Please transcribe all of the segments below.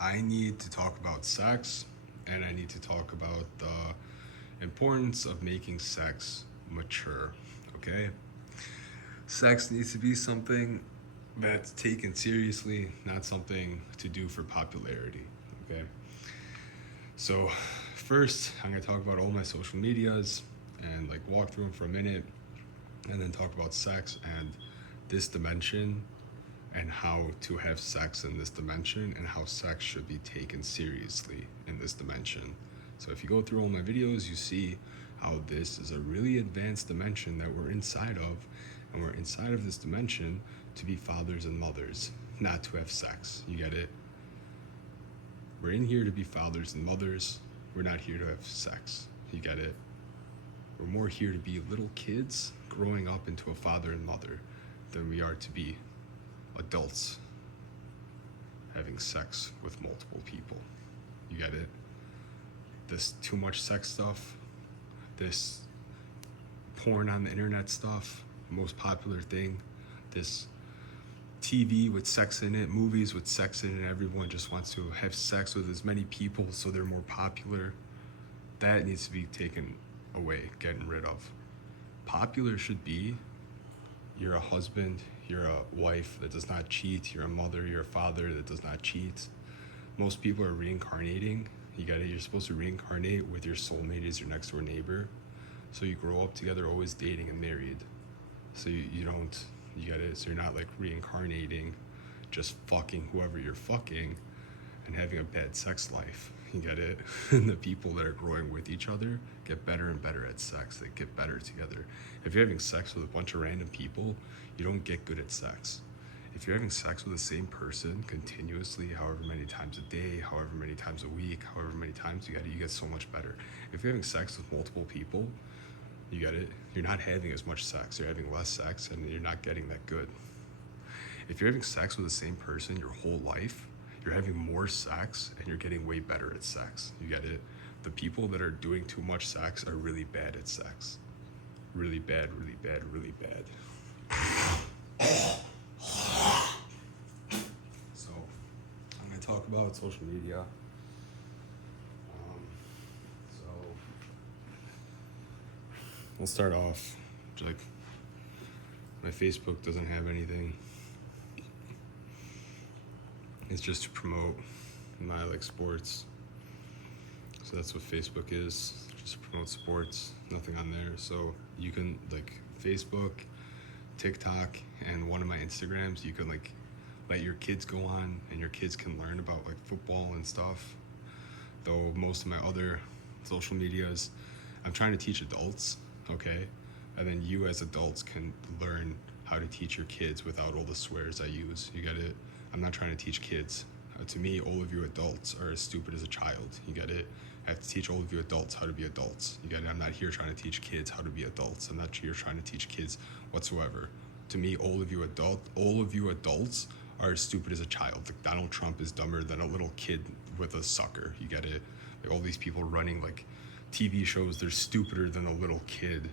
I need to talk about sex and I need to talk about the importance of making sex mature. Okay? Sex needs to be something that's taken seriously, not something to do for popularity. Okay? So, first, I'm going to talk about all my social medias and like walk through them for a minute and then talk about sex and this dimension and how to have sex in this dimension and how sex should be taken seriously in this dimension. So if you go through all my videos, you see how this is a really advanced dimension that we're inside of, and we're inside of this dimension to be fathers and mothers, not to have sex. You get it? We're in here to be fathers and mothers. We're not here to have sex. You get it? We're more here to be little kids growing up into a father and mother than we are to be adults having sex with multiple people. You get it? This too much sex stuff, this porn on the internet stuff, most popular thing, this TV with sex in it, movies with sex in it, everyone just wants to have sex with as many people so they're more popular. That needs to be taken away, getting rid of. Popular should be you're a husband, you're a wife that does not cheat, you're a mother, you're a father that does not cheat. Most people are reincarnating. You're supposed to reincarnate with your soulmate as your next door neighbor. So you grow up together always dating and married. So you don't, you get it? So you're not like reincarnating, just fucking whoever you're fucking and having a bad sex life. You get it? And the people that are growing with each other get better and better at sex. They get better together. If you're having sex with a bunch of random people, you don't get good at sex. If you're having sex with the same person continuously, however many times a day, however many times a week, however many times you get so much better. If you're having sex with multiple people, you get it? You're not having as much sex. You're having less sex and you're not getting that good. If you're having sex with the same person your whole life, you're having more sex and you're getting way better at sex. You get it? The people that are doing too much sex are really bad at sex. Really bad, really bad, really bad. So, I'm going to talk about social media. So, we'll start off. Like, my Facebook doesn't have anything. It's just to promote my like sports. So that's what Facebook is, just to promote sports, nothing on there. So you can like Facebook, TikTok, and one of my Instagrams, you can like let your kids go on and your kids can learn about like football and stuff. Though most of my other social medias, I'm trying to teach adults, okay? And then you as adults can learn how to teach your kids without all the swears I use. You get it? I'm not trying to teach kids. To me, all of you adults are as stupid as a child. You get it? I have to teach all of you adults how to be adults. You get it? I'm not here trying to teach kids how to be adults. I'm not here trying to teach kids whatsoever. To me, all of you adults are as stupid as a child. Like Donald Trump is dumber than a little kid with a sucker. You get it? Like all these people running like TV shows, they're stupider than a little kid.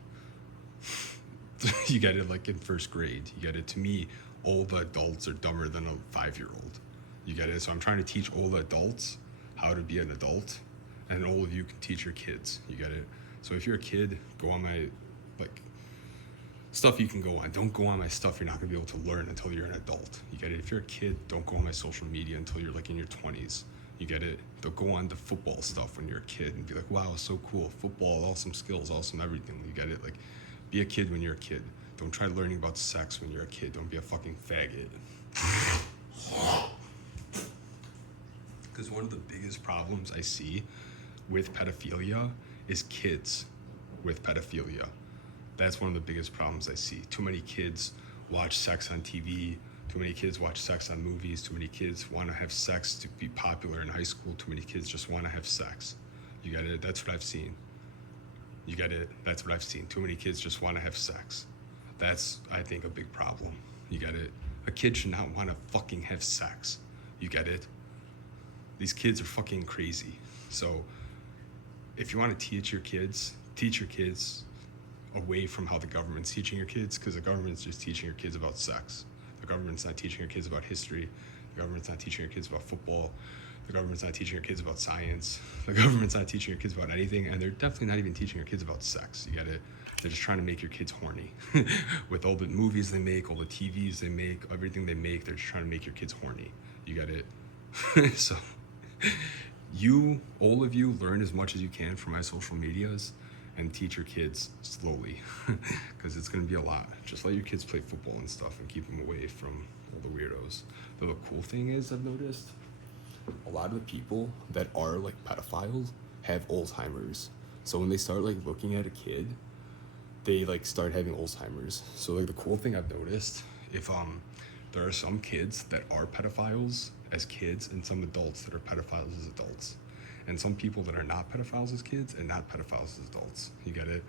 You get it? Like in first grade. You get it? To me, all the adults are dumber than a 5-year-old. You get it? So I'm trying to teach all the adults how to be an adult, and all of you can teach your kids. You get it? So if you're a kid, go on my like stuff you can go on. Don't go on my stuff you're not gonna be able to learn until you're an adult. You get it? If you're a kid, don't go on my social media until you're like in your 20s. You get it? Don't go on the football stuff when you're a kid and be like, wow, so cool, football, awesome skills, awesome everything. You get it? Like, be a kid when you're a kid. Don't try learning about sex when you're a kid. Don't be a fucking faggot. Because one of the biggest problems I see with pedophilia is kids with pedophilia. That's one of the biggest problems I see. Too many kids watch sex on TV. Too many kids watch sex on movies. Too many kids want to have sex to be popular in high school. Too many kids just want to have sex. You get it? That's what I've seen. You get it? That's what I've seen. Too many kids just want to have sex. That's, I think, a big problem. You get it? A kid should not want to fucking have sex. You get it? These kids are fucking crazy. So if you want to teach your kids away from how the government's teaching your kids, because the government's just teaching your kids about sex. The government's not teaching your kids about history. The government's not teaching your kids about football. The government's not teaching your kids about science. The government's not teaching your kids about anything, and they're definitely not even teaching your kids about sex. You get it? They're just trying to make your kids horny. With all the movies they make, all the TVs they make, everything they make, they're just trying to make your kids horny. You get it? So, all of you, learn as much as you can from my social medias and teach your kids slowly, because it's going to be a lot. Just let your kids play football and stuff and keep them away from all the weirdos. Though the cool thing is, I've noticed, a lot of the people that are like pedophiles have Alzheimer's. So when they start like looking at a kid, they like start having Alzheimer's. So like the cool thing I've noticed, if there are some kids that are pedophiles as kids and some adults that are pedophiles as adults, and some people that are not pedophiles as kids and not pedophiles as adults. You get it?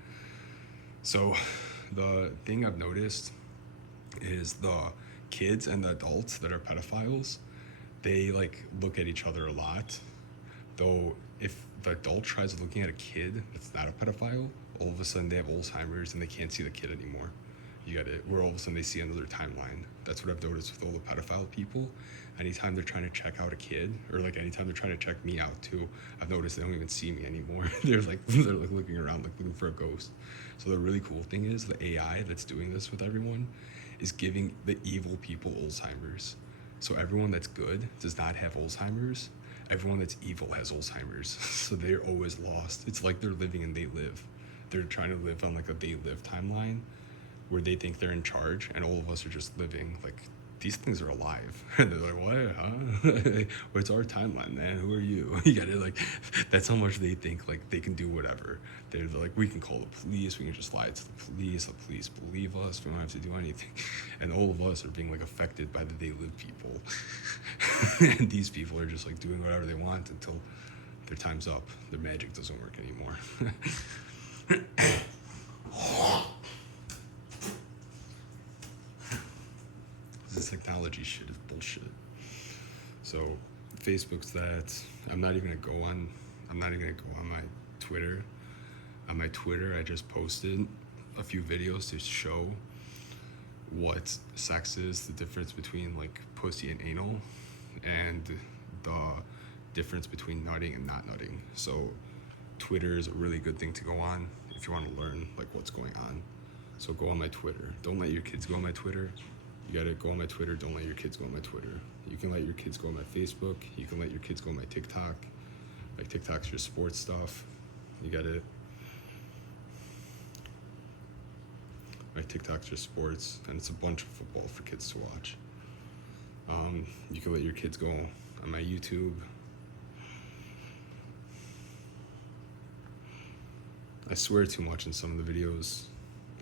So the thing I've noticed is the kids and the adults that are pedophiles, they like look at each other a lot. Though if the adult tries looking at a kid that's not a pedophile, all of a sudden they have Alzheimer's and they can't see the kid anymore. You get it? Where all of a sudden they see another timeline. That's what I've noticed with all the pedophile people. Anytime they're trying to check out a kid, or like anytime they're trying to check me out too, I've noticed they don't even see me anymore. they're like looking around like looking for a ghost. So the really cool thing is the AI that's doing this with everyone is giving the evil people Alzheimer's. So everyone that's good does not have Alzheimer's. Everyone that's evil has Alzheimer's. So they're always lost. It's like they're living and they live. They're trying to live on like a they live timeline where they think they're in charge, and all of us are just living like these things are alive. And they're like, what, huh? Well, it's our timeline, man. Who are you? You got it? Like, that's how much they think like they can do whatever. They're like, we can call the police. We can just lie to the police. The police believe us. We don't have to do anything. And all of us are being like affected by the they live people. And these people are just like doing whatever they want until their time's up. Their magic doesn't work anymore. This technology shit is bullshit. So Facebook's that. I'm not even gonna go on my Twitter. On my Twitter, I just posted a few videos to show what sex is, the difference between like pussy and anal, and the difference between nutting and not nutting. So Twitter is a really good thing to go on if you want to learn like what's going on. So go on my Twitter. Don't let your kids go on my Twitter. You gotta go on my Twitter. Don't let your kids go on my Twitter. You can let your kids go on my Facebook. You can let your kids go on my TikTok. Like TikTok's your sports stuff. You got it. My TikTok's just sports, and it's a bunch of football for kids to watch. You can let your kids go on my YouTube. I swear too much in some of the videos,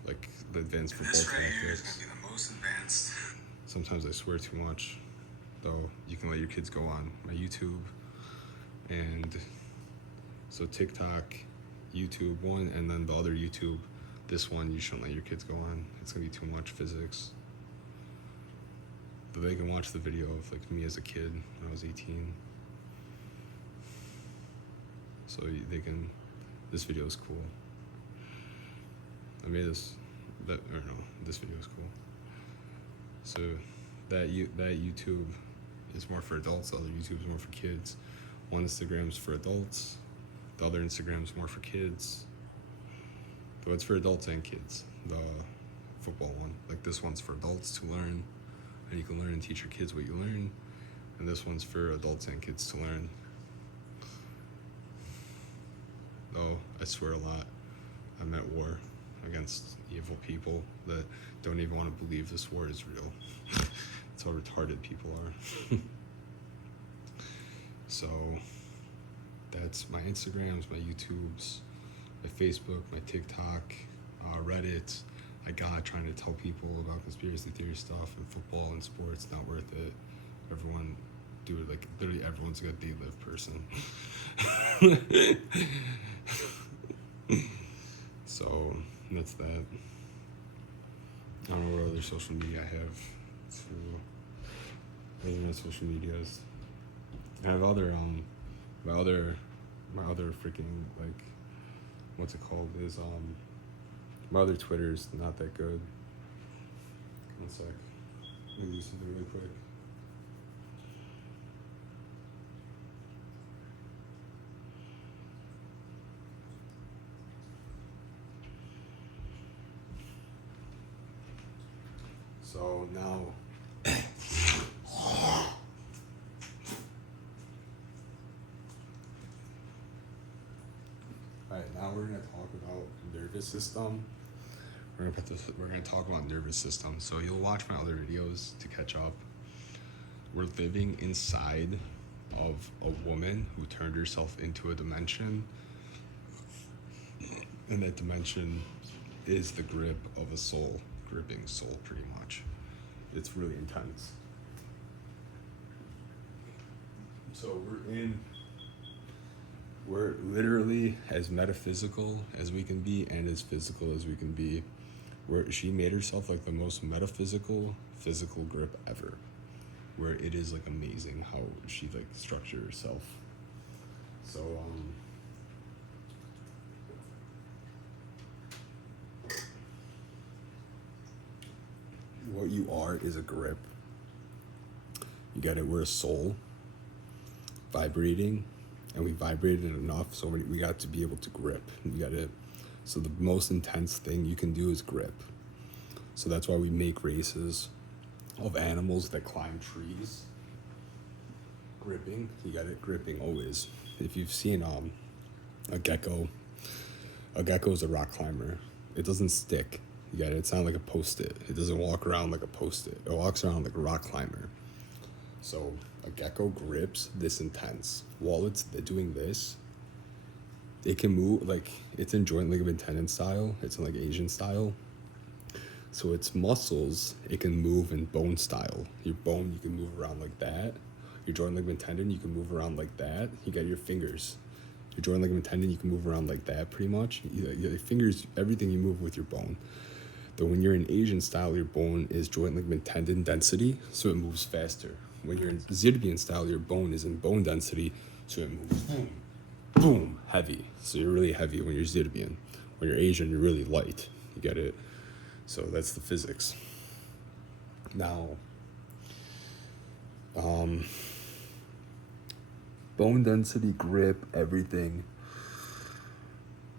like the advanced football This right here is tactics. gonna be the most advanced. Sometimes I swear too much, though. You can let your kids go on my YouTube, and so TikTok, YouTube one, and then the other YouTube, this one you shouldn't let your kids go on. It's gonna be too much physics. But they can watch the video of like me as a kid when I was 18. So they can. This video is cool. I made this video is cool. So that YouTube is more for adults, the other YouTube is more for kids. One Instagram's for adults, the other Instagram's more for kids. But it's for adults and kids, the football one. Like this one's for adults to learn, and you can learn and teach your kids what you learn. And this one's for adults and kids to learn. Though I swear a lot, I'm at war against evil people that don't even want to believe this war is real. That's how retarded people are. So that's my Instagrams, my YouTubes, my Facebook, my TikTok, Reddit. I got trying to tell people about conspiracy theory stuff and football and sports, not worth it. Everyone do it, like literally everyone's a they live person. So that's that. I don't know what other social media I have. Other than social medias, I have other my other freaking like what's it called is my other Twitter's not that good. One sec. Let me do something really quick. So now, all right, now we're gonna talk about nervous system. We're gonna talk about nervous system. So you'll watch my other videos to catch up. We're living inside of a woman who turned herself into a dimension, and that dimension is the grip of a soul, gripping soul, pretty much. It's really intense. So we're literally as metaphysical as we can be and as physical as we can be. Where she made herself like the most metaphysical physical grip ever, where it is like amazing how she like structured herself. So what you are is a grip. You get it? We're a soul vibrating, and we vibrated enough so we got to be able to grip. You got it? So the most intense thing you can do is grip. So that's why we make races of animals that climb trees. Gripping, you got it? Gripping always. If you've seen a gecko is a rock climber. It doesn't stick. You got it? It's not like a post-it. It doesn't walk around like a post-it. It walks around like a rock climber. So a gecko grips this intense. While it's doing this, it can move, like, it's in joint ligament tendon style. It's in like Asian style. So its muscles, it can move in bone style. Your bone, you can move around like that. Your joint ligament tendon, you can move around like that. You got your fingers. Your joint ligament tendon, you can move around like that pretty much. Your fingers, everything you move with your bone. Though when you're in Asian style, your bone is joint ligament tendon density, so it moves faster. When you're in Zirbian style, your bone is in bone density, so it moves boom, boom, heavy. So you're really heavy when you're Zirbian. When you're Asian, you're really light. You get it? So that's the physics. Now, bone density, grip, everything.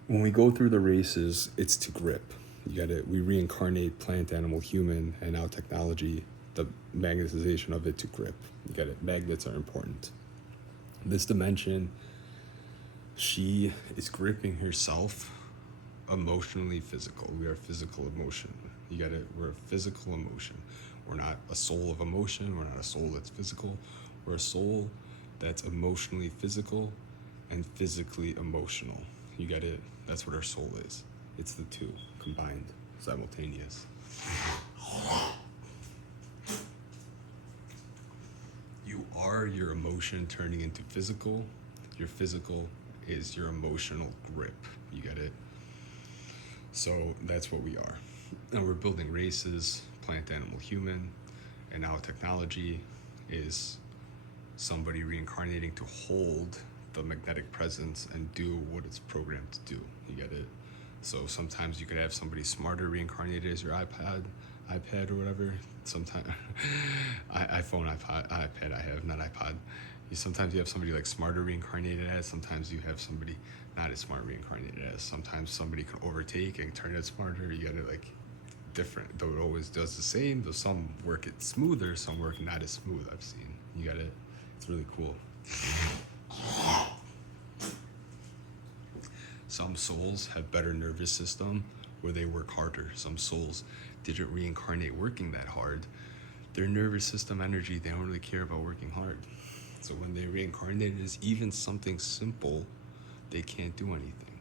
When we go through the races, it's to grip. You get it? We reincarnate plant, animal, human, and now technology, the magnetization of it to grip. You get it? Magnets are important. This dimension, she is gripping herself emotionally physical. We are physical emotion. You get it? We're a physical emotion. We're not a soul of emotion. We're not a soul that's physical. We're a soul that's emotionally physical and physically emotional. You get it? That's what our soul is. It's the two combined, simultaneous. You are your emotion turning into physical. Your physical is your emotional grip. You get it? So that's what we are. And we're building races, plant, animal, human, and now technology is somebody reincarnating to hold the magnetic presence and do what it's programmed to do. You get it? So sometimes you could have somebody smarter reincarnated as your iPad or whatever. Sometimes iPhone, iPad I have, not iPod. Sometimes you have somebody like smarter reincarnated as, sometimes you have somebody not as smart reincarnated as. Sometimes somebody can overtake and turn it smarter. You get it, like, different. Though it always does the same, though some work it smoother, some work not as smooth, I've seen. You get it? It's really cool. Some souls have better nervous system where they work harder. Some souls didn't reincarnate working that hard. Their nervous system energy, they don't really care about working hard. So when they reincarnate as even something simple, they can't do anything.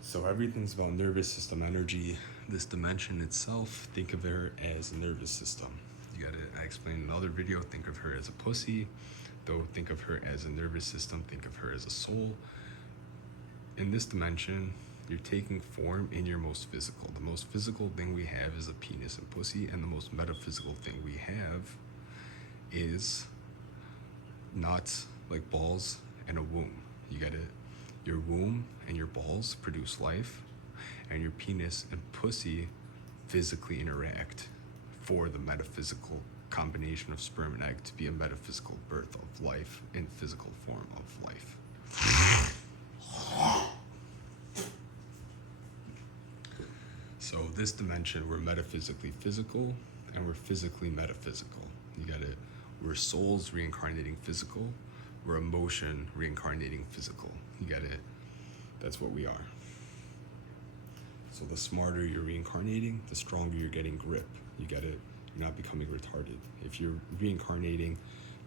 So everything's about nervous system energy. This dimension itself, think of her as a nervous system. You got it. I explained in another video, think of her as a pussy. Though think of her as a nervous system, think of her as a soul. In this dimension, you're taking form in your most physical. The most physical thing we have is a penis and pussy, and the most metaphysical thing we have is nuts, like balls, and a womb. You get it? Your womb and your balls produce life, and your penis and pussy physically interact for the metaphysical combination of sperm and egg to be a metaphysical birth of life in physical form of life. So this dimension, we're metaphysically physical and we're physically metaphysical. You get it? We're souls reincarnating physical. We're emotion reincarnating physical. You get it? That's what we are. So the smarter you're reincarnating, the stronger you're getting grip. You get it? You're not becoming retarded. If you're reincarnating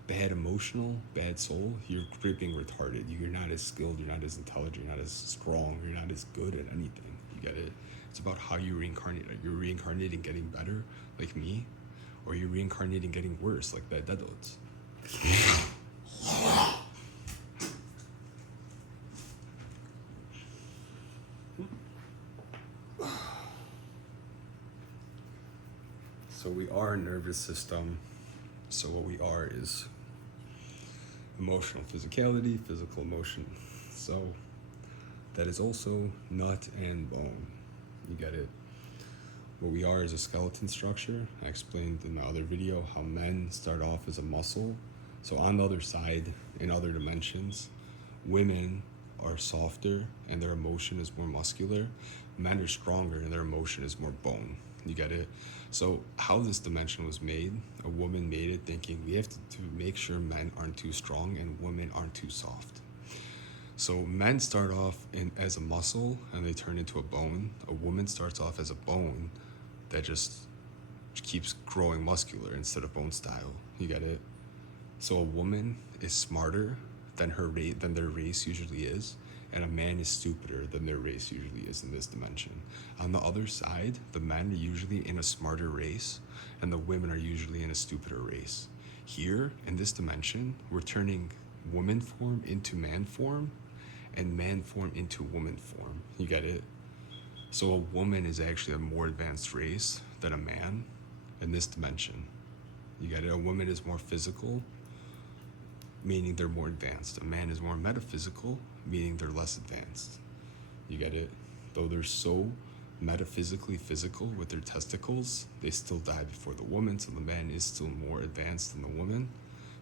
bad emotional, bad soul, you're gripping retarded. You're not as skilled, you're not as intelligent, you're not as strong, you're not as good at anything. You get it? It's about how you reincarnate. You're reincarnating getting better, like me, or you're reincarnating getting worse, like bad deadlifts. So we are a nervous system. So what we are is emotional physicality, physical emotion. So that is also nut and bone. You get it? What we are is a skeleton structure. I explained in the other video how men start off as a muscle. So on the other side, in other dimensions, women are softer and their emotion is more muscular. Men are stronger and their emotion is more bone. You get it? So how this dimension was made, a woman made it thinking we have to make sure men aren't too strong and women aren't too soft. So men start off as a muscle and they turn into a bone. A woman starts off as a bone that just keeps growing muscular instead of bone style. You get it? So a woman is smarter than their race usually is, and a man is stupider than their race usually is in this dimension. On the other side, the men are usually in a smarter race, and the women are usually in a stupider race. Here, in this dimension, we're turning woman form into man form, and man form into woman form. You get it? So a woman is actually a more advanced race than a man in this dimension. You get it? A woman is more physical, meaning they're more advanced. A man is more metaphysical, meaning they're less advanced. You get it? Though they're so metaphysically physical with their testicles, they still die before the woman, so the man is still more advanced than the woman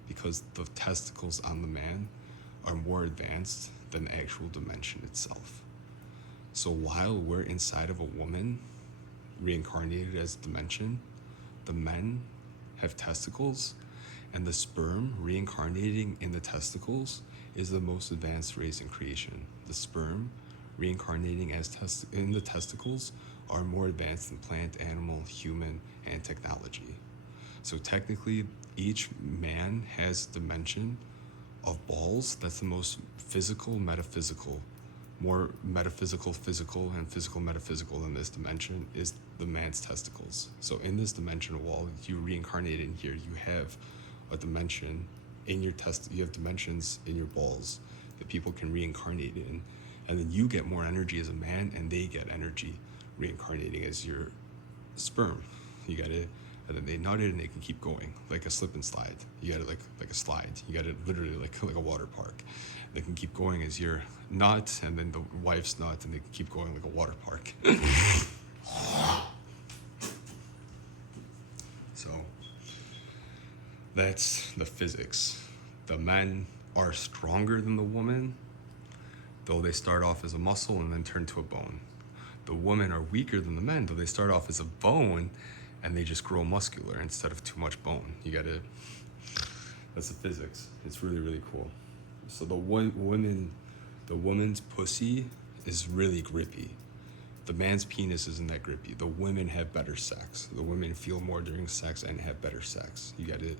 because the testicles on the man are more advanced than the actual dimension itself. So while we're inside of a woman, reincarnated as a dimension, the men have testicles, and the sperm reincarnating in the testicles is the most advanced race in creation. The sperm reincarnating in the testicles are more advanced than plant, animal, human, and technology. So technically, each man has dimension of balls. That's the most physical, metaphysical. More metaphysical, physical, and physical, metaphysical than this dimension is the man's testicles. So in this dimensional wall, you reincarnate in here, you have a dimension in your you have dimensions in your balls that people can reincarnate in, and then you get more energy as a man and they get energy reincarnating as your sperm. You get it? And then they nut it and they can keep going like a slip and slide. You got it like a slide. You got it literally like a water park. They can keep going as your nut and then the wife's nut, and they can keep going like a water park. So that's the physics. The men are stronger than the woman, though they start off as a muscle and then turn to a bone. The women are weaker than the men, though they start off as a bone and they just grow muscular instead of too much bone. You get it? That's the physics. It's really, really cool. So the woman's pussy is really grippy. The man's penis isn't that grippy. The women have better sex. The women feel more during sex and have better sex. You get it?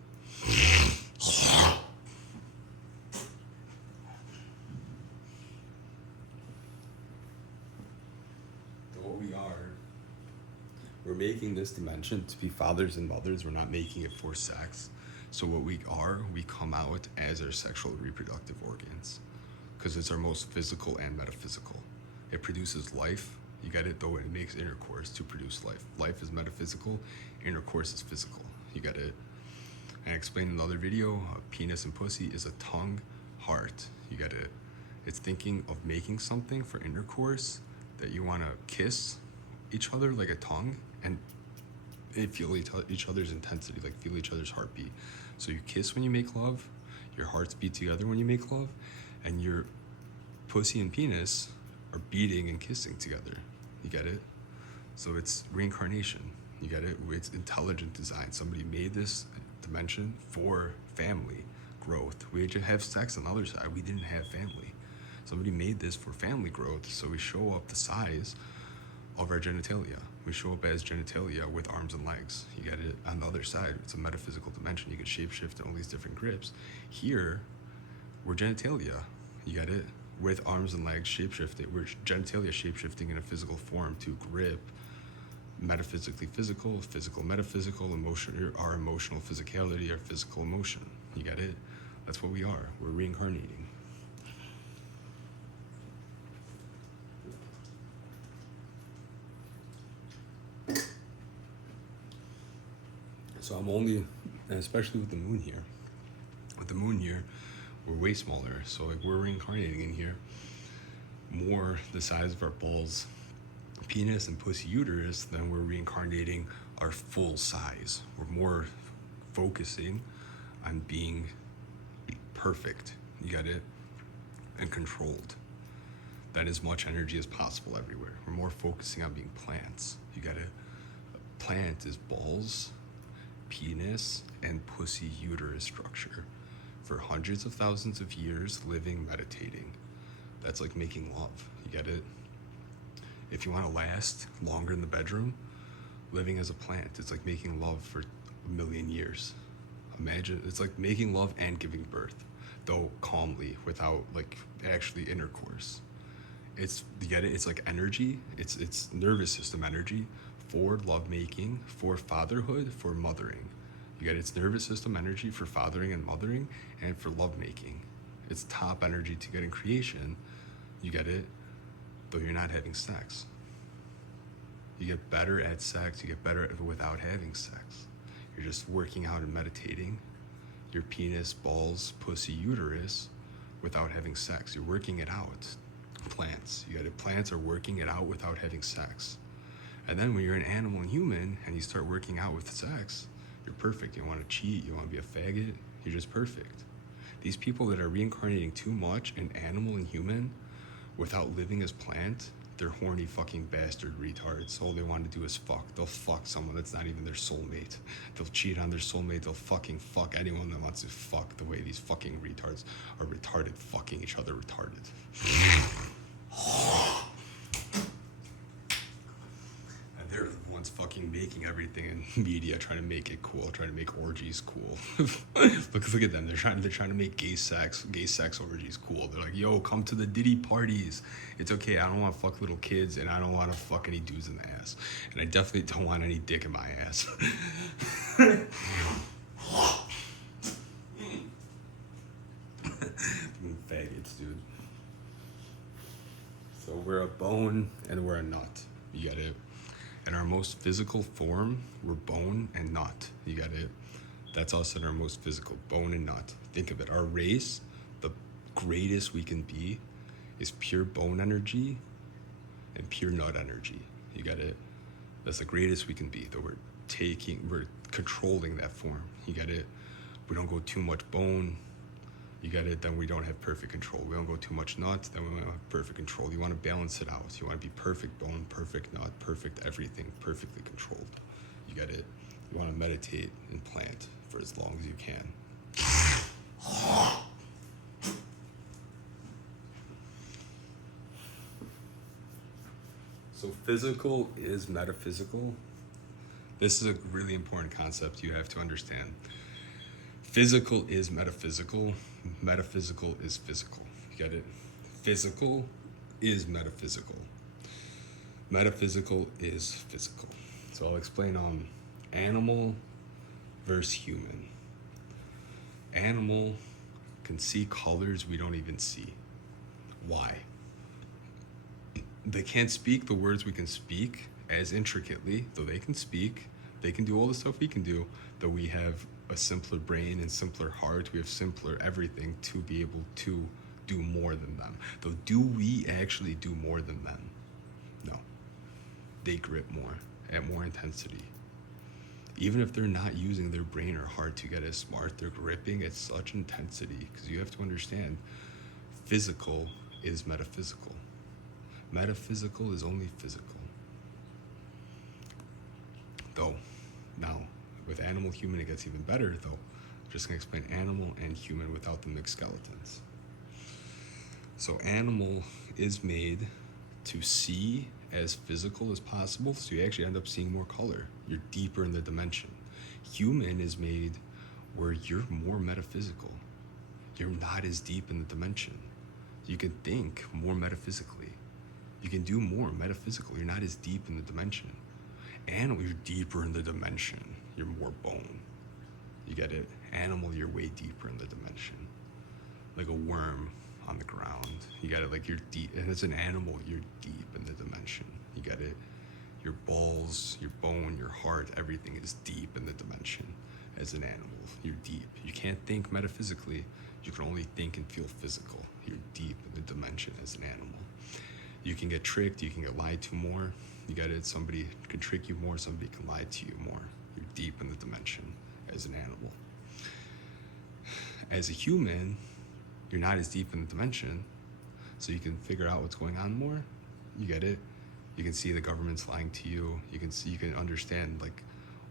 So what we are, we're making this dimension to be fathers and mothers. We're not making it for sex. So what we are, we come out as our sexual reproductive organs because it's our most physical and metaphysical. It produces life. You get it? Though it makes intercourse to produce life. Life is metaphysical, intercourse is physical. You get it? I explained in another video, a penis and pussy is a tongue, heart. You get it? It's thinking of making something for intercourse that you want to kiss each other like a tongue and feel each other's intensity, like feel each other's heartbeat. So you kiss when you make love, your hearts beat together when you make love, and your pussy and penis are beating and kissing together. You get it? So it's reincarnation. You get it? It's intelligent design. Somebody made this dimension for family growth. We just have sex on the other side. We didn't have family. Somebody made this for family growth, so we show up the size of our genitalia. We show up as genitalia with arms and legs. You get it? On the other side, it's a metaphysical dimension. You can shapeshift in all these different grips. Here, we're genitalia. You get it? With arms and legs shapeshifting. We're genitalia shapeshifting in a physical form to grip metaphysically physical, physical metaphysical, emotion, our emotional physicality, our physical emotion. You get it? That's what we are. We're reincarnating. So I'm only, and especially with the moon here, we're way smaller. So like we're reincarnating in here more the size of our balls, penis, and pussy uterus than we're reincarnating our full size. We're more focusing on being perfect. You got it? And controlled. That as much energy as possible everywhere. We're more focusing on being plants. You got it? A plant is balls, penis, and pussy uterus structure for hundreds of thousands of years living, meditating. That's like making love. You get it? If you want to last longer in the bedroom, living as a plant, it's like making love for 1,000,000 years. Imagine, it's like making love and giving birth, though calmly, without like actually intercourse. You get it? It's like energy. It's nervous system energy for lovemaking, for fatherhood, for mothering. You get it? It's nervous system energy for fathering and mothering, and for lovemaking. It's top energy to get in creation. You get it? Though you're not having sex. You get better at sex. You get better at without having sex. You're just working out and meditating your penis, balls, pussy, uterus without having sex. You're working it out. Plants. You got it? Plants are working it out without having sex. And then when you're an animal and human and you start working out with sex, you're perfect. You don't want to cheat. You don't want to be a faggot. You're just perfect. These people that are reincarnating too much in animal and human without living as plant, they're horny fucking bastard retards. All they want to do is fuck. They'll fuck someone that's not even their soulmate. They'll cheat on their soulmate. They'll fucking fuck anyone that wants to fuck, the way these fucking retards are retarded, fucking each other retarded. And they're the ones fucking making everything in media, trying to make it cool, trying to make orgies cool. look at them. They're trying to make gay sex orgies cool. They're like, yo, come to the Diddy parties. It's okay. I don't want to fuck little kids, and I don't want to fuck any dudes in the ass, and I definitely don't want any dick in my ass. Faggots, dude. So we're a bone and we're a nut. You get it? In our most physical form, we're bone and nut. You get it? That's us in our most physical, bone and nut. Think of it. Our race, the greatest we can be, is pure bone energy and pure nut energy. You get it? That's the greatest we can be, though we're controlling that form. You get it? We don't go too much bone. You get it? Then we don't have perfect control. We don't go too much nut, then we don't have perfect control. You want to balance it out. You want to be perfect bone, perfect nut, perfect everything, perfectly controlled. You get it? You want to meditate and plant for as long as you can. So physical is metaphysical. This is a really important concept you have to understand. Physical is metaphysical. Metaphysical is physical. You get it? Physical is metaphysical. Metaphysical is physical. So I'll explain animal versus human. Animal can see colors we don't even see. Why? They can't speak the words we can speak as intricately, though they can speak. They can do all the stuff we can do, though we have a simpler brain and simpler heart. We have simpler everything to be able to do more than them. Though do we actually do more than them? No. They grip more, at more intensity. Even if they're not using their brain or heart to get as smart, they're gripping at such intensity, because you have to understand, physical is metaphysical. Metaphysical is only physical. though. Now, with animal human, it gets even better, though. I'm just gonna explain animal and human without the mixed skeletons. So, animal is made to see as physical as possible, so you actually end up seeing more color. You're deeper in the dimension. Human is made where you're more metaphysical. You're not as deep in the dimension. You can think more metaphysically. You can do more metaphysical. You're not as deep in the dimension. Animal, you're deeper in the dimension. You're more bone. You get it? Animal, you're way deeper in the dimension. Like a worm on the ground. You got it? Like you're deep. And as an animal, you're deep in the dimension. You get it? Your balls, your bone, your heart, everything is deep in the dimension. As an animal, you're deep. You can't think metaphysically. You can only think and feel physical. You're deep in the dimension as an animal. You can get tricked. You can get lied to more. You got it? Somebody can trick you more. Somebody can lie to you more. You're deep in the dimension as an animal. As a human, you're not as deep in the dimension, so you can figure out what's going on more. You get it? You can see the government's lying to you. You can understand like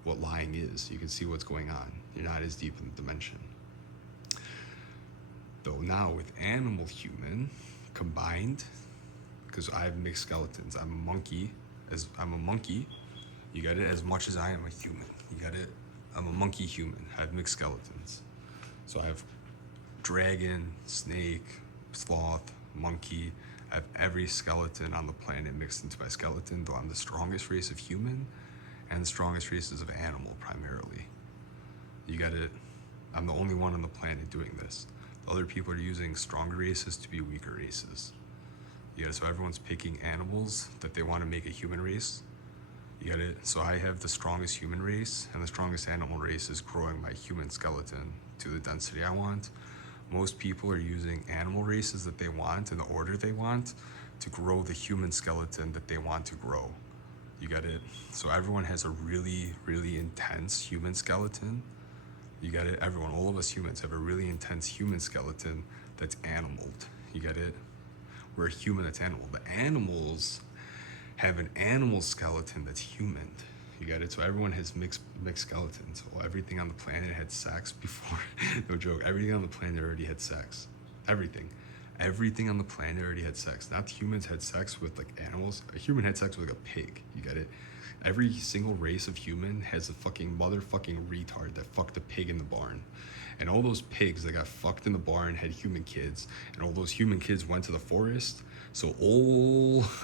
what lying is. You can see what's going on. You're not as deep in the dimension. Though now with animal human combined, because I have mixed skeletons. I'm a monkey. You got it? As much as I am a human. You got it? I'm a monkey human. I have mixed skeletons. So I have dragon, snake, sloth, monkey. I have every skeleton on the planet mixed into my skeleton, though I'm the strongest race of human and the strongest races of animal primarily. You got it? I'm the only one on the planet doing this. The other people are using stronger races to be weaker races. You got it? So everyone's picking animals that they want to make a human race. You get it? So I have the strongest human race, and the strongest animal race is growing my human skeleton to the density I want. Most people are using animal races that they want in the order they want to grow the human skeleton that they want to grow. You get it? So everyone has a really, really intense human skeleton. You get it? Everyone, all of us humans have a really intense human skeleton that's animaled. You get it? We're a human that's animal. The animals have an animal skeleton that's human. You got it? So everyone has mixed skeletons. Well, everything on the planet had sex before. No joke. Everything on the planet already had sex. Everything on the planet already had sex. Not humans had sex with like animals. A human had sex with like a pig. You get it? Every single race of human has a fucking motherfucking retard that fucked a pig in the barn. And all those pigs that got fucked in the barn had human kids. And all those human kids went to the forest. So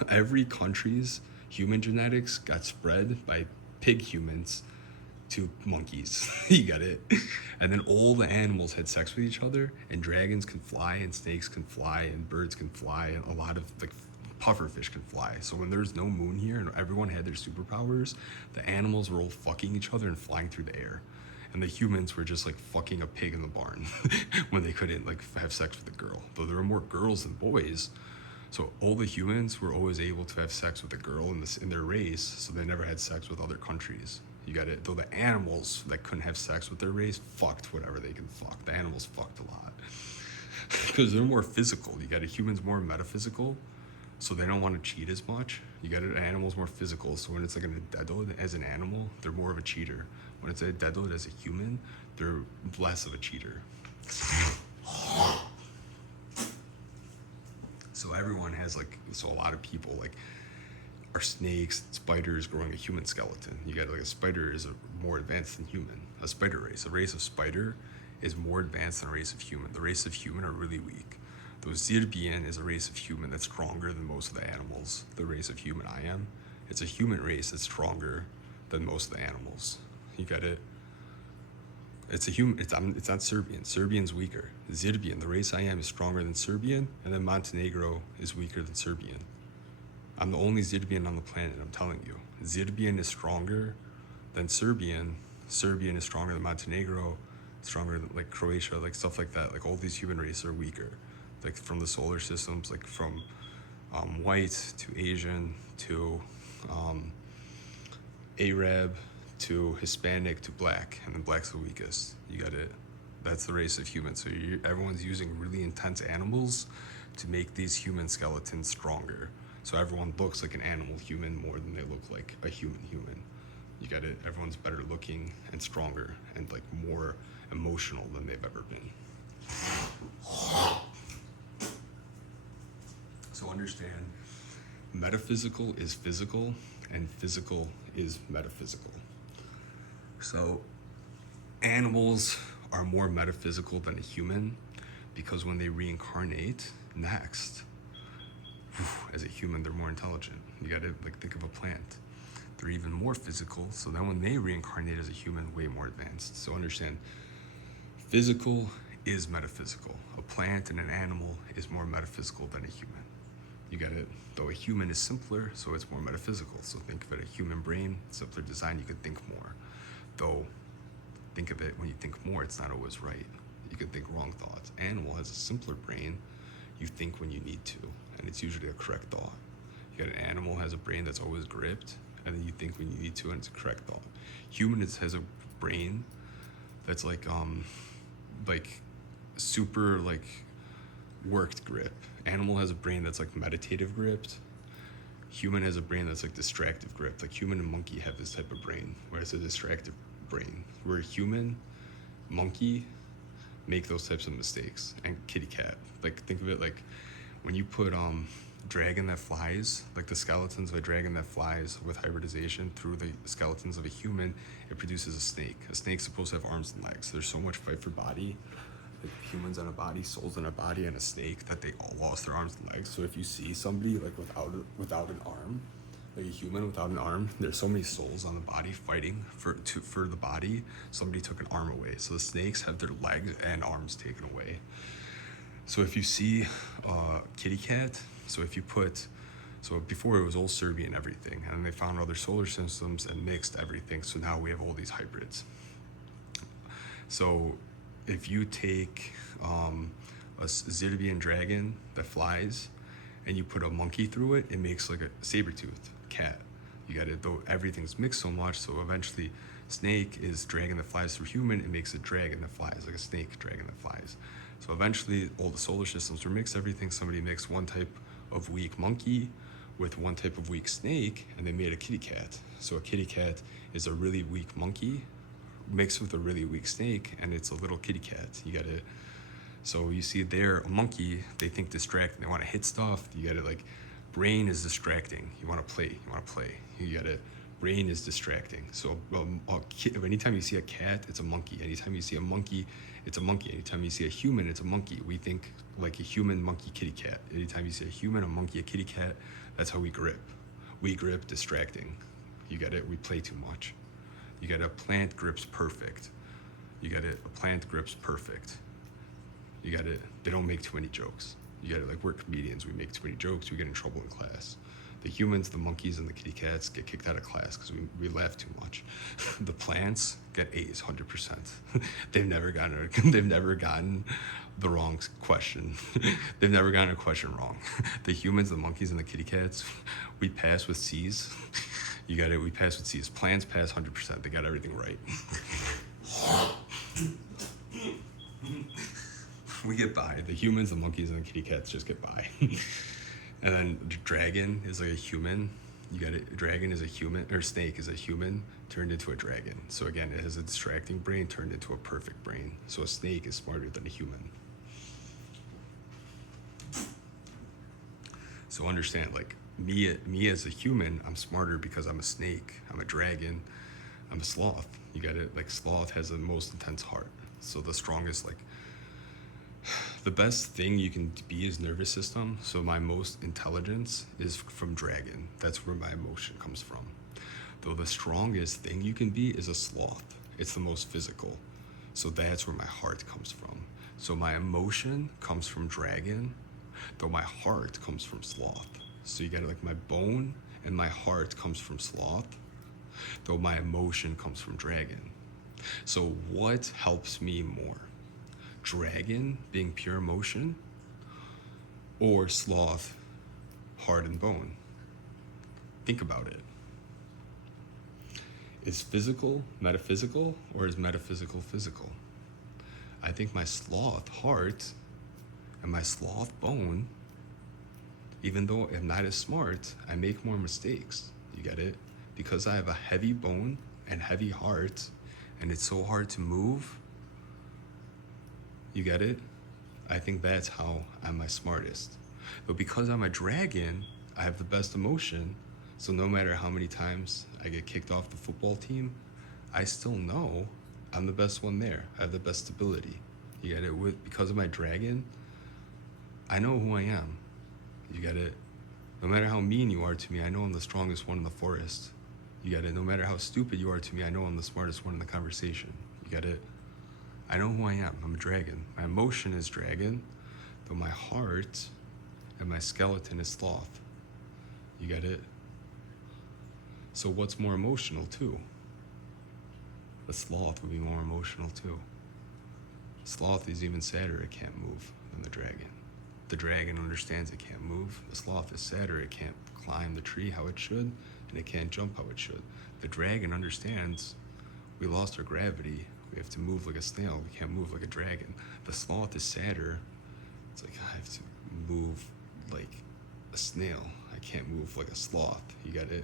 every country's human genetics got spread by pig humans to monkeys. You got it? And then all the animals had sex with each other, and dragons can fly, and snakes can fly, and birds can fly, and a lot of like pufferfish can fly. So when there's no moon here and everyone had their superpowers, the animals were all fucking each other and flying through the air. And the humans were just like fucking a pig in the barn when they couldn't like have sex with a girl. Though there were more girls than boys. So all the humans were always able to have sex with a girl in their race, so they never had sex with other countries. You got it? Though the animals that couldn't have sex with their race fucked whatever they can fuck. The animals fucked a lot. Because they're more physical. You got it? Humans more metaphysical, so they don't want to cheat as much. You got it? Animals more physical, so when it's like an Deadwood as an animal, they're more of a cheater. When it's a Deadwood as a human, they're less of a cheater. So everyone has a lot of people like are snakes, spiders growing a human skeleton. You got like a spider is more advanced than human. A spider race, a race of spider is more advanced than a race of human. The race of human are really weak. Though Zirbian is a race of human that's stronger than most of the animals. The race of human I am, it's a human race that's stronger than most of the animals. You got it? It's a human. It's not Serbian. Serbian's weaker. Zirbian, the race I am, is stronger than Serbian, and then Montenegro is weaker than Serbian. I'm the only Zirbian on the planet. I'm telling you, Zirbian is stronger than Serbian. Serbian is stronger than Montenegro. Stronger than like Croatia, like stuff like that. Like all these human races are weaker, like from the solar systems, like from white to Asian to Arab to Hispanic to black, and then black's the weakest. You got it? That's the race of humans. So everyone's using really intense animals to make these human skeletons stronger. So everyone looks like an animal human more than they look like a human human. You get it? Everyone's better looking and stronger and like more emotional than they've ever been. So understand, metaphysical is physical and physical is metaphysical. So animals are more metaphysical than a human because when they reincarnate next, as a human, they're more intelligent. You gotta like think of a plant. They're even more physical, so then when they reincarnate as a human, way more advanced. So understand, physical is metaphysical. A plant and an animal is more metaphysical than a human. You get it? Though a human is simpler, so it's more metaphysical. So think of it, a human brain, simpler design, you could think more. Though, think of it, when you think more, it's not always right. You can think wrong thoughts. Animal has a simpler brain. You think when you need to, and it's usually a correct thought. You got an animal has a brain that's always gripped, and then you think when you need to, and it's a correct thought. Human has a brain that's like super like worked grip. Animal has a brain that's like meditative gripped. Human has a brain that's like distractive gripped. Like human and monkey have this type of brain where it's a distractive brain. Where human, monkey make those types of mistakes, and kitty cat. Like think of it like when you put dragon that flies, like the skeletons of a dragon that flies with hybridization through the skeletons of a human, it produces a snake. A snake's supposed to have arms and legs. There's so much fight for body, like humans in a body, souls in a body, and a snake, that they all lost their arms and legs. So if you see somebody like without an arm, like a human without an arm, there's so many souls on the body fighting for the body. Somebody took an arm away. So the snakes have their legs and arms taken away. So if you see kitty cat, so before it was all Serbian everything, and then they found other solar systems and mixed everything. So now we have all these hybrids. So if you take a Zirbian dragon that flies and you put a monkey through it, it makes like a saber-toothed cat. You got it, though everything's mixed so much, so eventually snake is dragon that flies through human, it makes a dragon that flies, like a snake dragon that flies. So eventually all the solar systems were mixed everything. Somebody mixed one type of weak monkey with one type of weak snake, and they made a kitty cat. So a kitty cat is a really weak monkey mixed with a really weak snake, and it's a little kitty cat. You gotta, so you see there, a monkey, they think distracting, they wanna hit stuff. You gotta like, brain is distracting. You wanna play. You gotta, brain is distracting. So anytime you see a cat, it's a monkey. Anytime you see a monkey, it's a monkey. Anytime you see a human, it's a monkey. We think like a human, monkey, kitty cat. Anytime you see a human, a monkey, a kitty cat, that's how we grip. We grip distracting. You get it? We play too much. You get a plant grips perfect. You get it? A plant grips perfect. You get it? They don't make too many jokes. You get it? Like we're comedians, we make too many jokes, we get in trouble in class. The humans, the monkeys, and the kitty cats get kicked out of class because we laugh too much. The plants get A's, 100%. They've never gotten the wrong question. They've never gotten a question wrong. The humans, the monkeys, and the kitty cats, we pass with C's. You got it? We pass with C's. Plants pass 100%. They got everything right. We get by. The humans, the monkeys, and the kitty cats just get by. And then the dragon is like a human. You got it. Dragon is a human, or snake is a human turned into a dragon. So again, it has a distracting brain turned into a perfect brain. So a snake is smarter than a human. So understand, like me as a human, I'm smarter because I'm a snake, I'm a dragon, I'm a sloth. You got it? Like sloth has the most intense heart. So the strongest, like, the best thing you can be is nervous system. So my most intelligence is from dragon. That's where my emotion comes from. Though the strongest thing you can be is a sloth. It's the most physical. So that's where my heart comes from. So my emotion comes from dragon, though my heart comes from sloth. So you got it, like my bone and my heart comes from sloth, though my emotion comes from dragon. So what helps me more? Dragon being pure emotion, or sloth, heart and bone? Think about it. Is physical metaphysical, or is metaphysical physical? I think my sloth heart and my sloth bone, even though I'm not as smart, I make more mistakes. You get it? Because I have a heavy bone and heavy heart, and it's so hard to move. You get it? I think that's how I'm my smartest. But because I'm a dragon, I have the best emotion. So no matter how many times I get kicked off the football team, I still know I'm the best one there. I have the best ability. You get it? Because of my dragon, I know who I am. You get it? No matter how mean you are to me, I know I'm the strongest one in the forest. You get it? No matter how stupid you are to me, I know I'm the smartest one in the conversation. You get it? I know who I am. I'm a dragon. My emotion is dragon, but my heart and my skeleton is sloth. You get it? So what's more emotional too? The sloth would be more emotional too. Sloth is even sadder, it can't move, than the dragon. The dragon understands it can't move. The sloth is sadder, it can't climb the tree how it should, and it can't jump how it should. The dragon understands we lost our gravity. We have to move like a snail. We can't move like a dragon. The sloth is sadder. It's like, I have to move like a snail. I can't move like a sloth. You get it?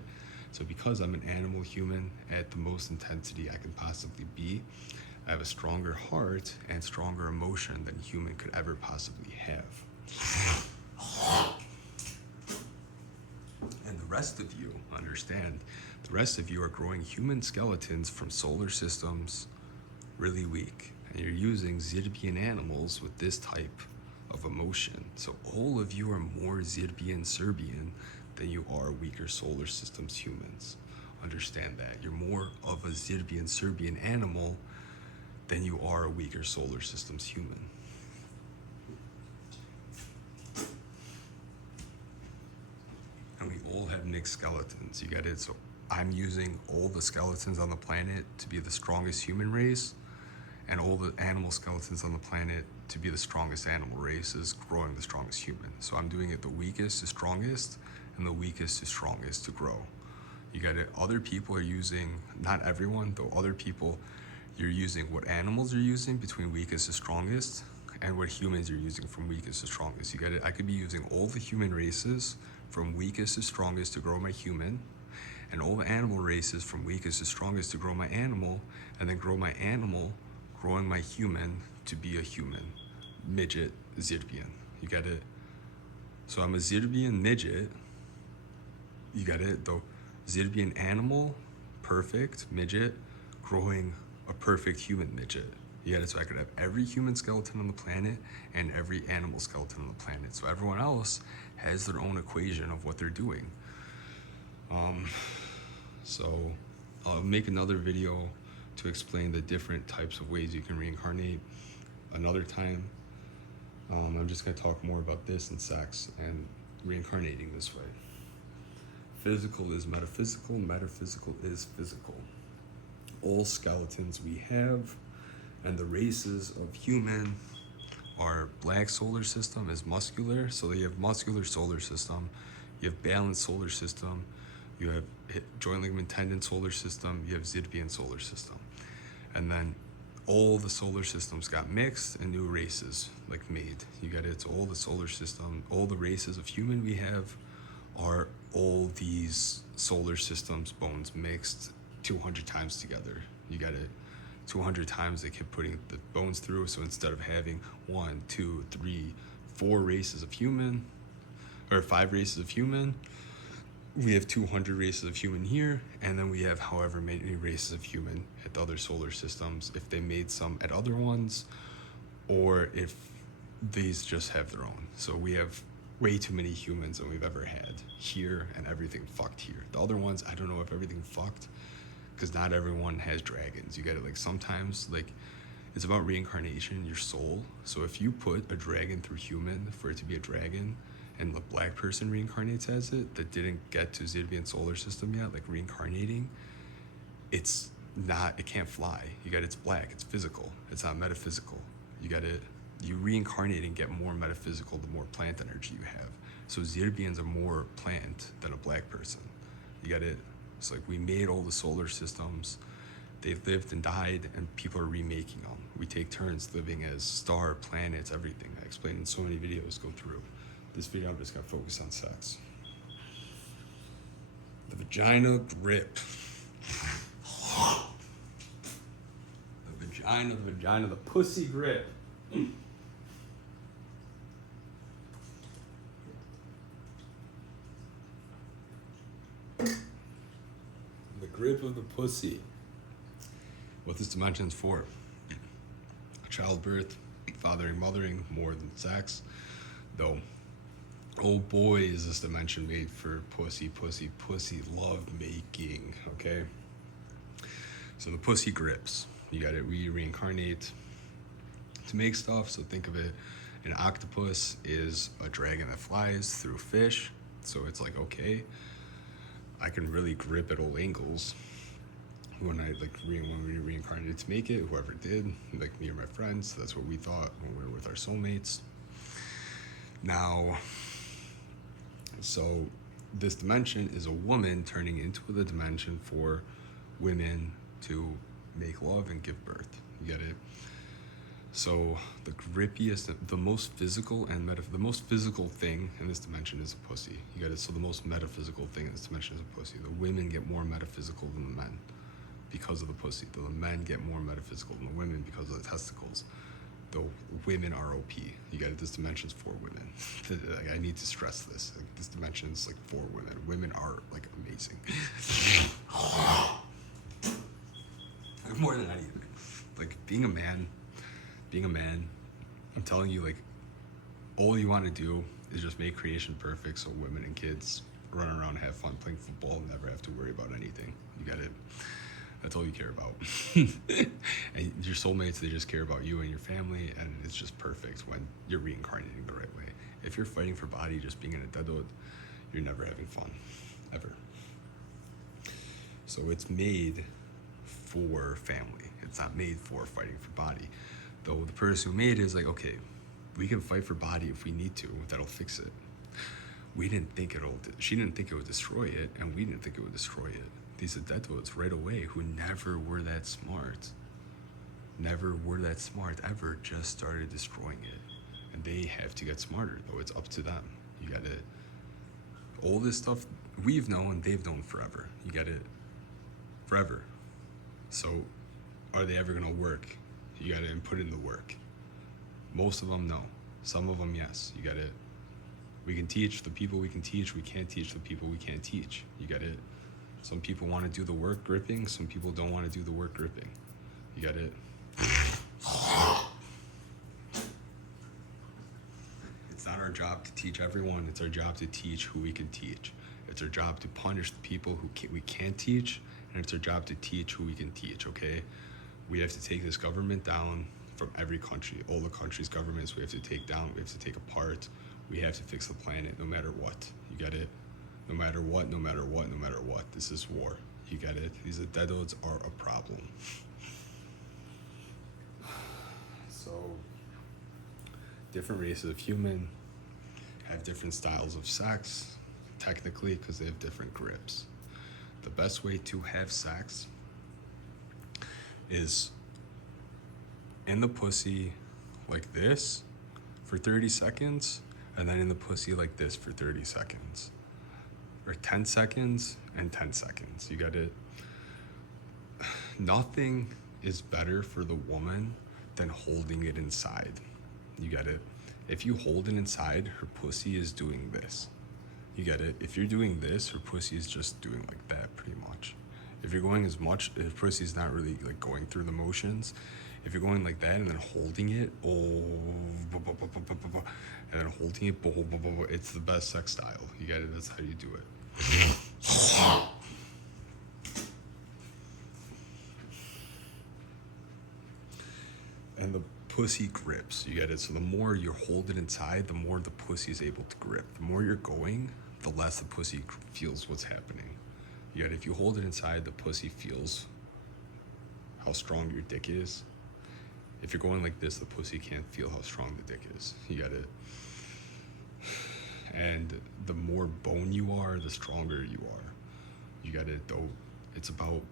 So because I'm an animal human at the most intensity I can possibly be, I have a stronger heart and stronger emotion than human could ever possibly have. And the rest of you understand, the rest of you are growing human skeletons from solar systems really weak. And you're using Zirbian animals with this type of emotion. So all of you are more Zirbian Serbian than you are weaker solar systems humans. Understand that. You're more of a Zirbian Serbian animal than you are a weaker solar systems human. And we all have mixed skeletons, you get it? So I'm using all the skeletons on the planet to be the strongest human race, and all the animal skeletons on the planet to be the strongest animal races, growing the strongest human. So I'm doing it the weakest to strongest, and the weakest to strongest to grow. You get it? Other people are using, not everyone, though other people, you're using what animals are using between weakest to strongest, and what humans are using from weakest to strongest. You get it? I could be using all the human races from weakest to strongest to grow my human, and all the animal races from weakest to strongest to grow my animal, and then grow my animal, growing my human to be a human. Midget, Zirbian. You get it? So I'm a Zirbian midget. You get it? Though Zirbian animal, perfect midget, growing a perfect human midget. You get it? So I could have every human skeleton on the planet and every animal skeleton on the planet. So everyone else has their own equation of what they're doing. So I'll make another video to explain the different types of ways you can reincarnate another time. I'm just gonna talk more about this and sex and reincarnating this way. Physical is metaphysical, metaphysical is physical. All skeletons we have and the races of human, our black solar system is muscular. So you have muscular solar system, you have balanced solar system, you have joint ligament tendon solar system, you have Zirbian solar system. And then all the solar systems got mixed and new races like made. You got it? It's all the solar system, all the races of human we have are all these solar systems bones mixed 200 times together. You got it? 200 times they kept putting the bones through. So instead of having 1, 2, 3, 4 races of human, or 5 races of human, we have 200 races of human here, and then we have however many races of human at the other solar systems, if they made some at other ones, or if these just have their own. So we have way too many humans than we've ever had here, and everything fucked here. The other ones, I don't know if everything fucked, because not everyone has dragons. You get it? Like sometimes, like, it's about reincarnation, your soul. So if you put a dragon through human for it to be a dragon, and the black person reincarnates as it, that didn't get to Zirbian solar system yet, like reincarnating, it's not, it can't fly. You got it? It's black, it's physical, it's not metaphysical. You got it? You reincarnate and get more metaphysical the more plant energy you have. So Zirbians are more plant than a black person. You got it? It's like we made all the solar systems, they lived and died, and people are remaking them. We take turns living as star, planets, everything. I explained in so many videos, go through. This video, I'm just gonna focus on sex. The vagina grip. the vagina, the pussy grip. The grip of the pussy. What this dimension's for. Childbirth, fathering, mothering, more than sex. Though, oh boy, is this dimension made for pussy love making, okay? So the pussy grips. You gotta reincarnate to make stuff. So think of it, an octopus is a dragon that flies through fish. So it's like, okay, I can really grip at all angles. When we reincarnated to make it, whoever did, like me or my friends, that's what we thought when we were with our soulmates. Now, so this dimension is a woman turning into the dimension for women to make love and give birth. You get it? So the grippiest, the most physical and the most physical thing in this dimension is a pussy. You get it? So the most metaphysical thing in this dimension is a pussy. The women get more metaphysical than the men because of the pussy. The men get more metaphysical than the women because of the testicles. The women are OP. You get it? This dimension's for women. Like, I need to stress this. Like, this dimension's like for women. Women are like amazing. Like, more than anything. Like being a man, I'm telling you, like, all you want to do is just make creation perfect so women and kids run around, have fun playing football, and never have to worry about anything. You get it? That's all you care about. And your soulmates, they just care about you and your family, and it's just perfect when you're reincarnating the right way. If you're fighting for body, just being in a deadwood, you're never having fun, ever. So it's made for family. It's not made for fighting for body. Though the person who made it is like, okay, we can fight for body if we need to, that'll fix it. She didn't think it would destroy it, and we didn't think it would destroy it. These Adetoids right away who never were that smart, ever, just started destroying it. And they have to get smarter, though. It's up to them. You got it. All this stuff we've known, they've known forever. You get it? Forever. So are they ever gonna work? You gotta put in the work. Most of them, no. Some of them, yes. You got it. We can teach the people we can teach. We can't teach the people we can't teach. You get it? Some people want to do the work gripping. Some people don't want to do the work gripping. You got it? It's not our job to teach everyone. It's our job to teach who we can teach. It's our job to punish the people who we can't teach, and it's our job to teach who we can teach, okay? We have to take this government down from every country. All the countries' governments we have to take down. We have to take apart. We have to fix the planet no matter what. You get it? No matter what. This is war. You get it? These Adetoids are a problem. So, different races of human have different styles of sex, technically, because they have different grips. The best way to have sex is in the pussy like this for 30 seconds, and then in the pussy like this for 30 seconds. Or 10 seconds and 10 seconds. You got it? Nothing is better for the woman than holding it inside. You get it? If you hold it inside, her pussy is doing this. You get it? If you're doing this, her pussy is just doing like that pretty much. If you're going as much, her pussy's not really like going through the motions. If you're going like that and then holding it, and then holding it, it's the best sex style. You get it? That's how you do it. And the pussy grips. You get it? So the more you hold it inside, the more the pussy is able to grip. The more you're going, the less the pussy feels what's happening. You get it? If you hold it inside, the pussy feels how strong your dick is. If you're going like this, the pussy can't feel how strong the dick is. You get it? And the more bone you are, the stronger you are. You got it, though. It's about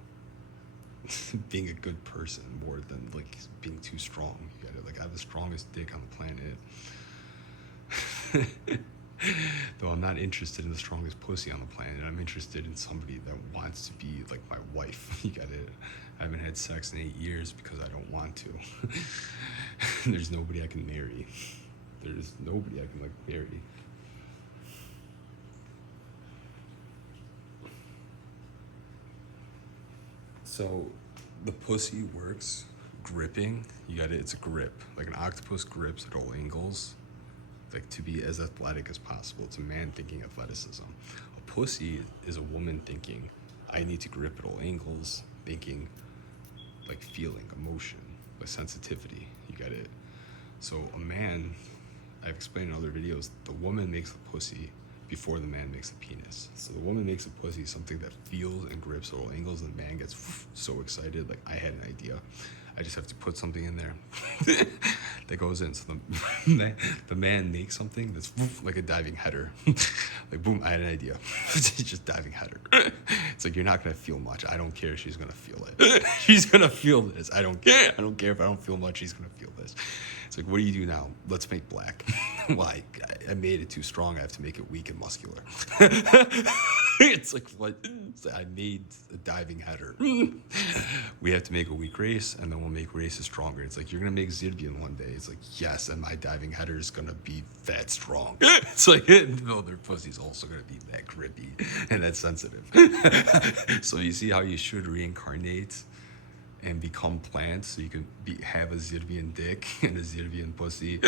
being a good person more than like being too strong. You got it. Like, I have the strongest dick on the planet. Though I'm not interested in the strongest pussy on the planet. I'm interested in somebody that wants to be like my wife. You got it. I haven't had sex in 8 years because I don't want to. There's nobody I can marry. There's nobody I can like marry. So the pussy works gripping. You got it. It's a grip. Like an octopus grips at all angles, like to be as athletic as possible. It's a man thinking athleticism. A pussy is a woman thinking, I need to grip at all angles, thinking like feeling, emotion, like sensitivity. You got it. So a man, I've explained in other videos, the woman makes the pussy before the man makes the penis. So the woman makes the pussy something that feels and grips at all angles, and the man gets so excited, like I had an idea. I just have to put something in there that goes in. So the man makes something that's like a diving header. Like boom, I had an idea. Just diving header. It's like you're not gonna feel much. I don't care. She's gonna feel it. She's gonna feel this. I don't care. I don't care if I don't feel much. She's gonna feel this. It's like, what do you do now? Let's make black. Well, I made it too strong. I have to make it weak and muscular. It's like what? It's like I made a diving header. We have to make a weak race, and then we'll make races stronger. It's like you're gonna make Zirbian one day. It's like yes, and my diving header is gonna be that strong. It's like no, their pussy's also gonna be that grippy and that sensitive. So you see how you should reincarnate and become plants, so you can have a Zirbian dick and a Zirbian pussy.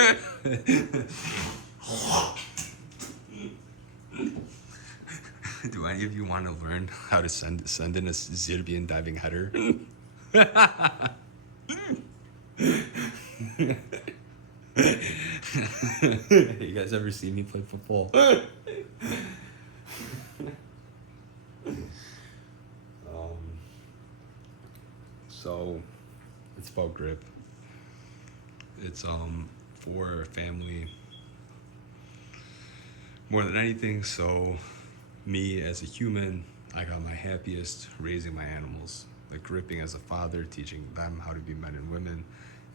Do any of you want to learn how to send in a Zirbian diving header? You guys ever see me play football? So it's about grip. It's for family more than anything. So me as a human, I got my happiest raising my animals. Like gripping as a father, teaching them how to be men and women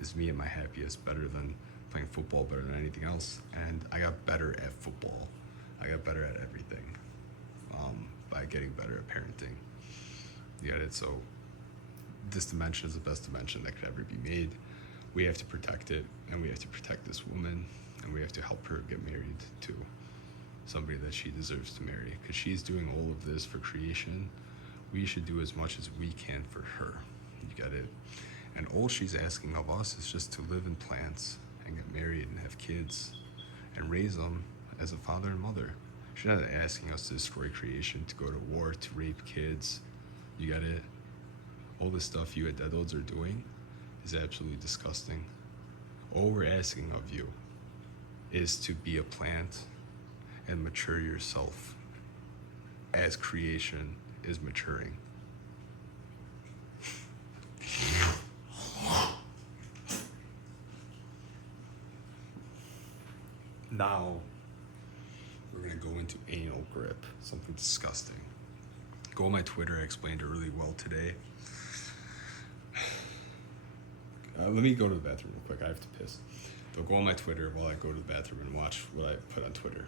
is me at my happiest, better than playing football, better than anything else. And I got better at football. I got better at everything by getting better at parenting. You got it? So this dimension is the best dimension that could ever be made. We have to protect it, and we have to protect this woman, and we have to help her get married to somebody that she deserves to marry. Because she's doing all of this for creation. We should do as much as we can for her. You got it? And all she's asking of us is just to live in plants and get married and have kids and raise them as a father and mother. She's not asking us to destroy creation, to go to war, to rape kids. You got it? All the stuff you at Dead Odes are doing is absolutely disgusting. All we're asking of you is to be a plant and mature yourself as creation is maturing. Now, we're gonna go into anal grip, something disgusting. Go on my Twitter, I explained it really well today. Let me go to the bathroom real quick, I have to piss. So go on my Twitter while I go to the bathroom and watch what I put on Twitter.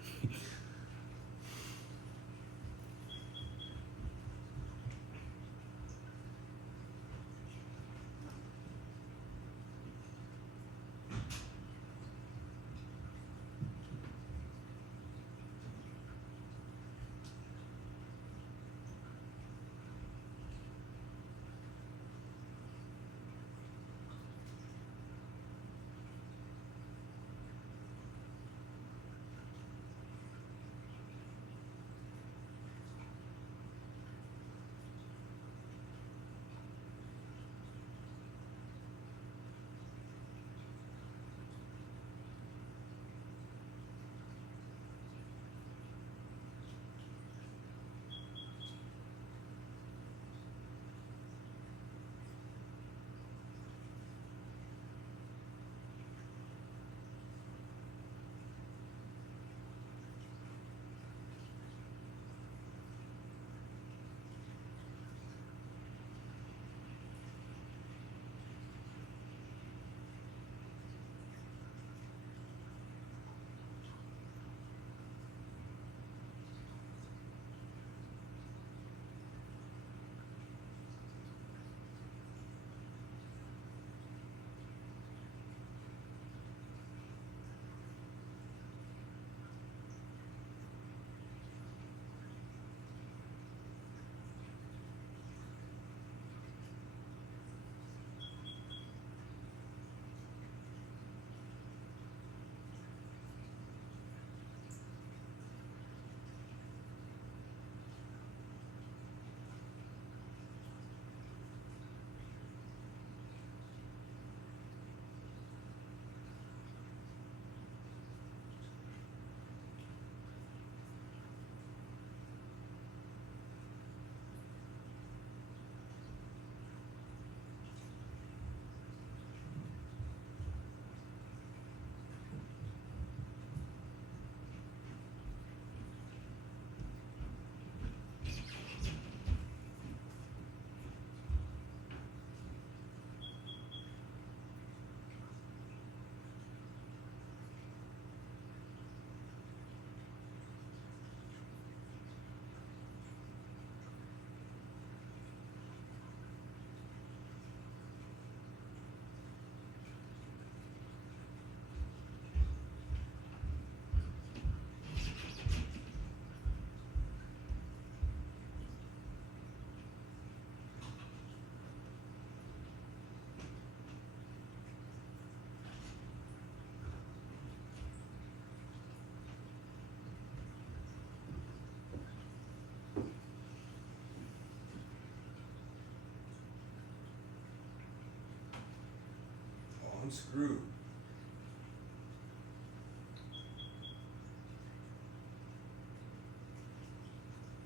I'm screwed.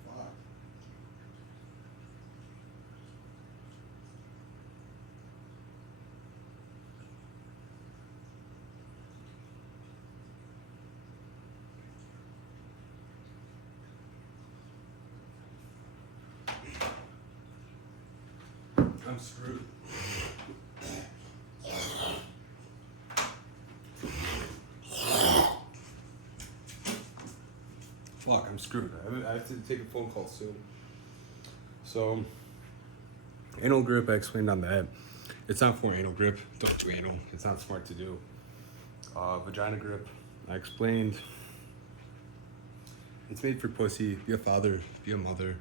Fuck. I'm screwed. Fuck, I'm screwed. I have to take a phone call soon. So, anal grip, I explained on that. It's not for anal grip. Don't do anal. It's not smart to do. Vagina grip, I explained. It's made for pussy. Be a father, be a mother.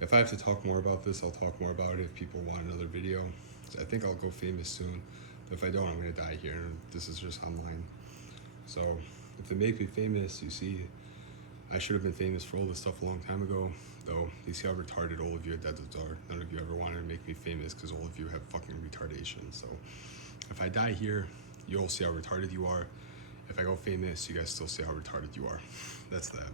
If I have to talk more about this, I'll talk more about it if people want another video. I think I'll go famous soon. If I don't, I'm gonna die here. This is just online. So if they make me famous, you see, I should have been famous for all this stuff a long time ago. Though, you see how retarded all of you at Deadlifts are. None of you ever wanted to make me famous because all of you have fucking retardation. So if I die here, you'll see how retarded you are. If I go famous, you guys still see how retarded you are. That's that.